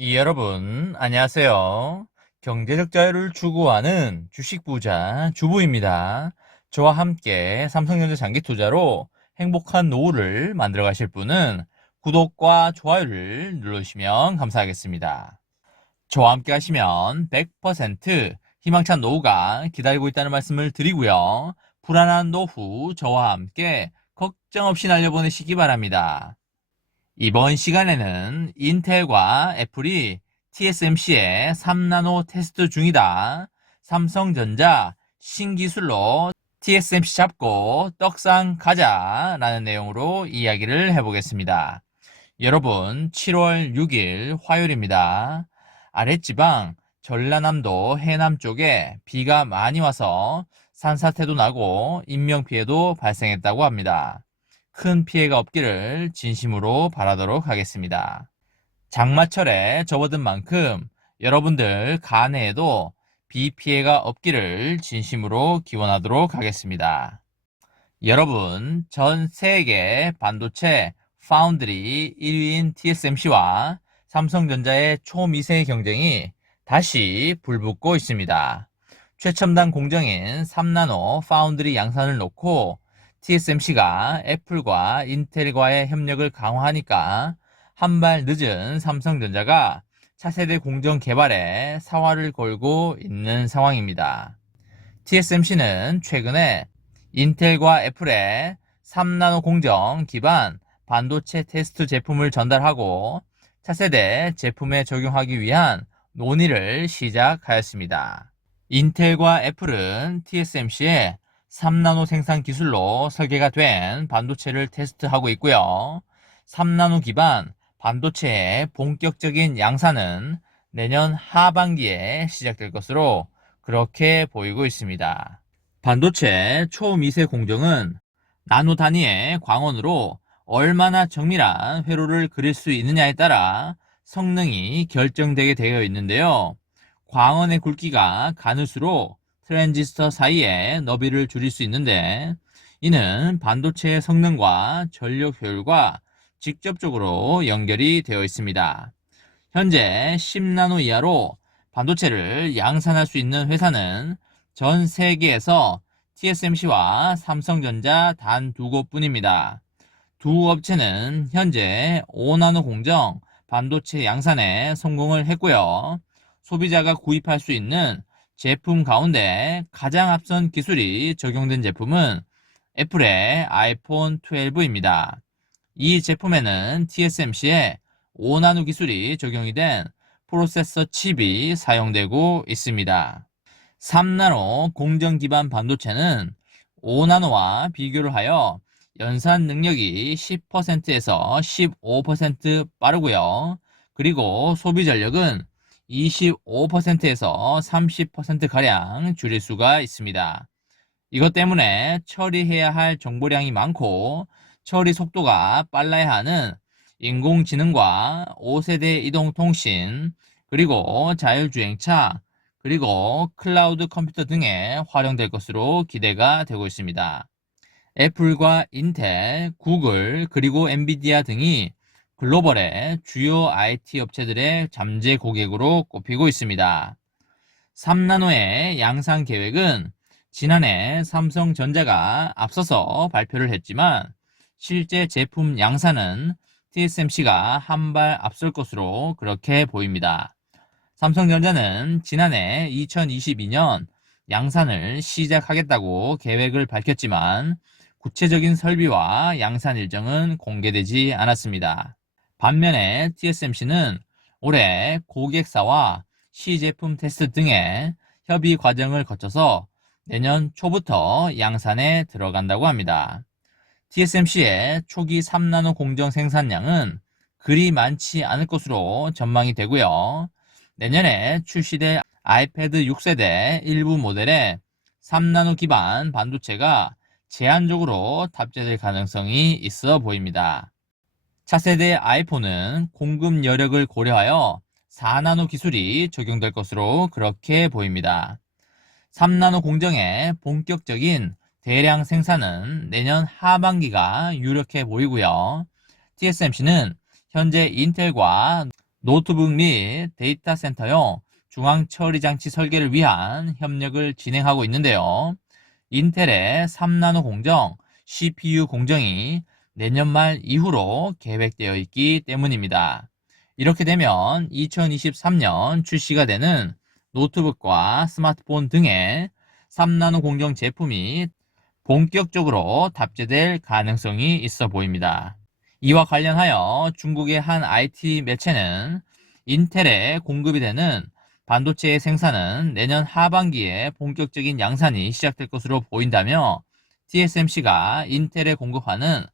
여러분, 안녕하세요. 경제적 자유를 추구하는 주식 부자 주부입니다. 저와 함께 삼성전자 장기 투자로 행복한 노후를 만들어 가실 분은 구독과 좋아요를 눌러주시면 감사하겠습니다. 저와 함께 하시면 100% 희망찬 노후가 기다리고 있다는 말씀을 드리고요. 불안한 노후 저와 함께 걱정 없이 날려보내시기 바랍니다. 이번 시간에는 인텔과 애플이 TSMC의 3나노 테스트 중이다. 삼성전자 신기술로 TSMC 잡고 떡상 가자 라는 내용으로 이야기를 해보겠습니다. 여러분 7월 6일 화요일입니다. 아랫지방 전라남도 해남 쪽에 비가 많이 와서 산사태도 나고 인명피해도 발생했다고 합니다. 큰 피해가 없기를 진심으로 바라도록 하겠습니다. 장마철에 접어든 만큼 여러분들 간해에도 비 피해가 없기를 진심으로 기원하도록 하겠습니다. 여러분, 전 세계 반도체 파운드리 1위인 TSMC와 삼성전자의 초미세 경쟁이 다시 불붙고 있습니다. 최첨단 공정인 3나노 파운드리 양산을 놓고 TSMC가 애플과 인텔과의 협력을 강화하니까 한 발 늦은 삼성전자가 차세대 공정 개발에 사활을 걸고 있는 상황입니다. TSMC는 최근에 인텔과 애플의 3나노 공정 기반 반도체 테스트 제품을 전달하고 차세대 제품에 적용하기 위한 논의를 시작하였습니다. 인텔과 애플은 TSMC의 3나노 생산 기술로 설계가 된 반도체를 테스트하고 있고요. 3나노 기반 반도체의 본격적인 양산은 내년 하반기에 시작될 것으로 그렇게 보이고 있습니다. 반도체 초미세 공정은 나노 단위의 광원으로 얼마나 정밀한 회로를 그릴 수 있느냐에 따라 성능이 결정되게 되어 있는데요. 광원의 굵기가 가늘수록 트랜지스터 사이의 너비를 줄일 수 있는데 이는 반도체의 성능과 전력 효율과 직접적으로 연결이 되어 있습니다. 현재 10나노 이하로 반도체를 양산할 수 있는 회사는 전 세계에서 TSMC와 삼성전자 단 두 곳뿐입니다. 두 업체는 현재 5나노 공정 반도체 양산에 성공을 했고요. 소비자가 구입할 수 있는 제품 가운데 가장 앞선 기술이 적용된 제품은 애플의 아이폰 12입니다. 이 제품에는 TSMC의 5나노 기술이 적용이 된 프로세서 칩이 사용되고 있습니다. 3나노 공정 기반 반도체는 5나노와 비교를 하여 연산 능력이 10%에서 15% 빠르고요. 그리고 소비 전력은 25%에서 30%가량 줄일 수가 있습니다. 이것 때문에 처리해야 할 정보량이 많고 처리 속도가 빨라야 하는 인공지능과 5세대 이동통신, 그리고 자율주행차, 그리고 클라우드 컴퓨터 등에 활용될 것으로 기대가 되고 있습니다. 애플과 인텔, 구글, 그리고 엔비디아 등이 글로벌의 주요 IT 업체들의 잠재 고객으로 꼽히고 있습니다. 3나노의 양산 계획은 지난해 삼성전자가 앞서서 발표를 했지만 실제 제품 양산은 TSMC가 한 발 앞설 것으로 그렇게 보입니다. 삼성전자는 지난해 2022년 양산을 시작하겠다고 계획을 밝혔지만 구체적인 설비와 양산 일정은 공개되지 않았습니다. 반면에 TSMC는 올해 고객사와 시제품 테스트 등의 협의 과정을 거쳐서 내년 초부터 양산에 들어간다고 합니다. TSMC의 초기 3나노 공정 생산량은 그리 많지 않을 것으로 전망이 되고요. 내년에 출시될 아이패드 6세대 일부 모델에 3나노 기반 반도체가 제한적으로 탑재될 가능성이 있어 보입니다. 차세대 아이폰은 공급 여력을 고려하여 4나노 기술이 적용될 것으로 그렇게 보입니다. 3나노 공정의 본격적인 대량 생산은 내년 하반기가 유력해 보이고요. TSMC는 현재 인텔과 노트북 및 데이터 센터용 중앙 처리 장치 설계를 위한 협력을 진행하고 있는데요. 인텔의 3나노 공정, CPU 공정이 내년 말 이후로 계획되어 있기 때문입니다. 이렇게 되면 2023년 출시가 되는 노트북과 스마트폰 등의 3나노 공정 제품이 본격적으로 탑재될 가능성이 있어 보입니다. 이와 관련하여 중국의 한 IT 매체는 인텔에 공급이 되는 반도체의 생산은 내년 하반기에 본격적인 양산이 시작될 것으로 보인다며 TSMC가 인텔에 공급하는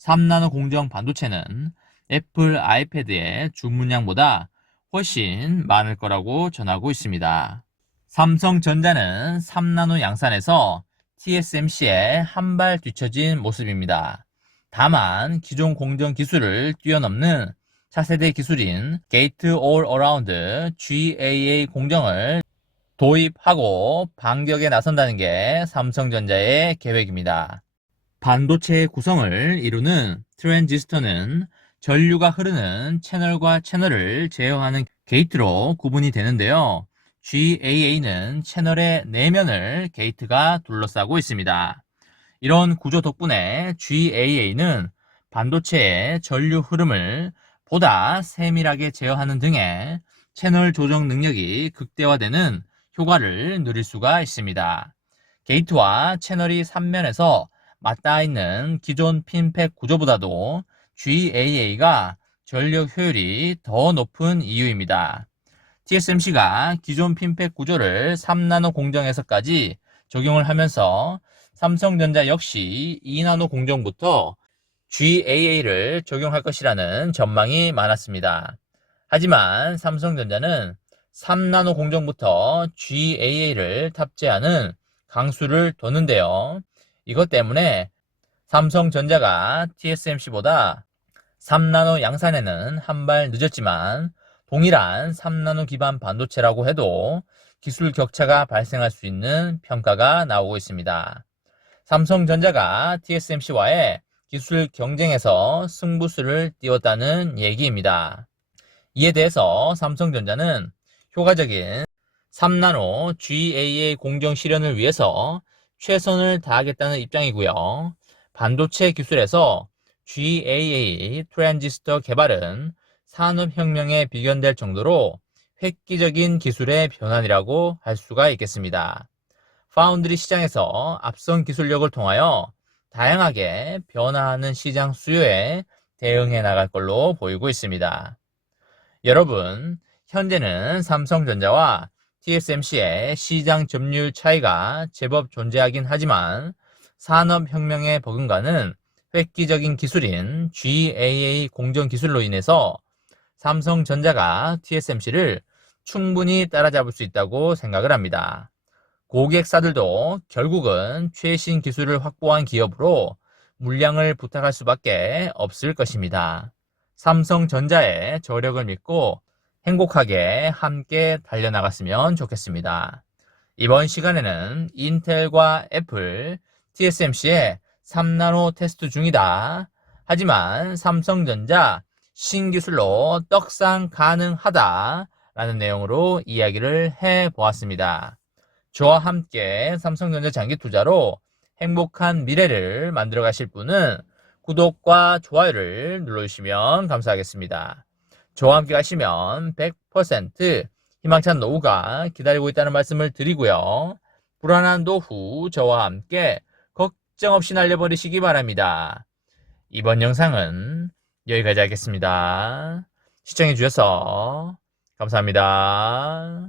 3나노 공정 반도체는 애플 아이패드의 주문량보다 훨씬 많을 거라고 전하고 있습니다. 삼성전자는 3나노 양산에서 TSMC에 한 발 뒤처진 모습입니다. 다만 기존 공정 기술을 뛰어넘는 차세대 기술인 게이트 올 어라운드 GAA 공정을 도입하고 반격에 나선다는 게 삼성전자의 계획입니다. 반도체의 구성을 이루는 트랜지스터는 전류가 흐르는 채널과 채널을 제어하는 게이트로 구분이 되는데요. GAA는 채널의 내면을 게이트가 둘러싸고 있습니다. 이런 구조 덕분에 GAA는 반도체의 전류 흐름을 보다 세밀하게 제어하는 등의 채널 조정 능력이 극대화되는 효과를 누릴 수가 있습니다. 게이트와 채널이 3면에서 맞닿아 있는 기존 핀팩 구조보다도 GAA가 전력 효율이 더 높은 이유입니다. TSMC가 기존 핀팩 구조를 3나노 공정에서까지 적용을 하면서 삼성전자 역시 2나노 공정부터 GAA를 적용할 것이라는 전망이 많았습니다. 하지만 삼성전자는 3나노 공정부터 GAA를 탑재하는 강수를 뒀는데요. 이것 때문에 삼성전자가 TSMC보다 3나노 양산에는 한 발 늦었지만 동일한 3나노 기반 반도체라고 해도 기술 격차가 발생할 수 있는 평가가 나오고 있습니다. 삼성전자가 TSMC와의 기술 경쟁에서 승부수를 띄웠다는 얘기입니다. 이에 대해서 삼성전자는 효과적인 3나노 GAA 공정 실현을 위해서 최선을 다하겠다는 입장이고요. 반도체 기술에서 GAA 트랜지스터 개발은 산업혁명에 비견될 정도로 획기적인 기술의 변환이라고 할 수가 있겠습니다. 파운드리 시장에서 앞선 기술력을 통하여 다양하게 변화하는 시장 수요에 대응해 나갈 걸로 보이고 있습니다. 여러분, 현재는 삼성전자와 TSMC의 시장 점유율 차이가 제법 존재하긴 하지만 산업혁명에 버금가는 획기적인 기술인 GAA 공정 기술로 인해서 삼성전자가 TSMC를 충분히 따라잡을 수 있다고 생각을 합니다. 고객사들도 결국은 최신 기술을 확보한 기업으로 물량을 부탁할 수밖에 없을 것입니다. 삼성전자의 저력을 믿고 행복하게 함께 달려나갔으면 좋겠습니다. 이번 시간에는 인텔과 애플, TSMC의 3나노 테스트 중이다. 하지만 삼성전자 신기술로 떡상 가능하다 라는 내용으로 이야기를 해보았습니다. 저와 함께 삼성전자 장기 투자로 행복한 미래를 만들어 가실 분은 구독과 좋아요를 눌러주시면 감사하겠습니다. 저와 함께 가시면 100% 희망찬 노후가 기다리고 있다는 말씀을 드리고요. 불안한 노후 저와 함께 걱정 없이 날려버리시기 바랍니다. 이번 영상은 여기까지 하겠습니다. 시청해주셔서 감사합니다.